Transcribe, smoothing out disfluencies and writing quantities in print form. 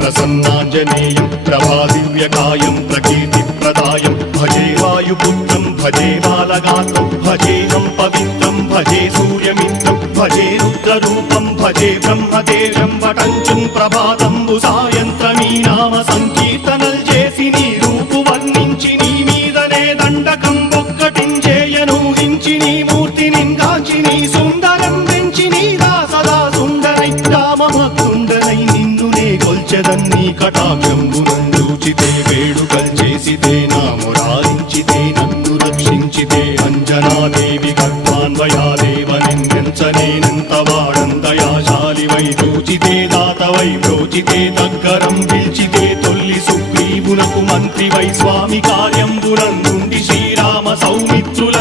ప్రసన్నాంజనేయం ప్రభాదివ్యకాయం ప్రకీర్తిప్రదాయం భజే వాయుపుత్రం భజే బాలగాత్రం భజేహం పవిత్రం భజే సూర్యమిత్రం భజే రుద్రరూపం భజే బ్రహ్మదేవం వటంచుం ప్రభాతంబు సాయంత్రమీ నామ సంకీర్తనల్ చేసి నీ రూపు వర్ణించి నీ మీదనే దండకం ఒక్కటించేయనూహించి నీ మూర్తిని కాంచి నీ సుందరం పెంచి నీ దాసదా సుందరై రామభక్తుండనై నిన్నునే కొల్చెదన్ని కటాక్షంబునందూచితే వేడుకల్ చేసితే నా మురారించితే నన్ను రక్షించితే అంజనాదేవి గర్భాన్వయాదేవనెంచనేనంత వాడందయాశాలివై చూచితే దాతవై బ్రోచితే దగ్గరం పిల్చితే తొల్లి సుగ్రీవునకు మంత్రివై స్వామి కార్యంబునందుండి శ్రీరామ సౌమిత్రుల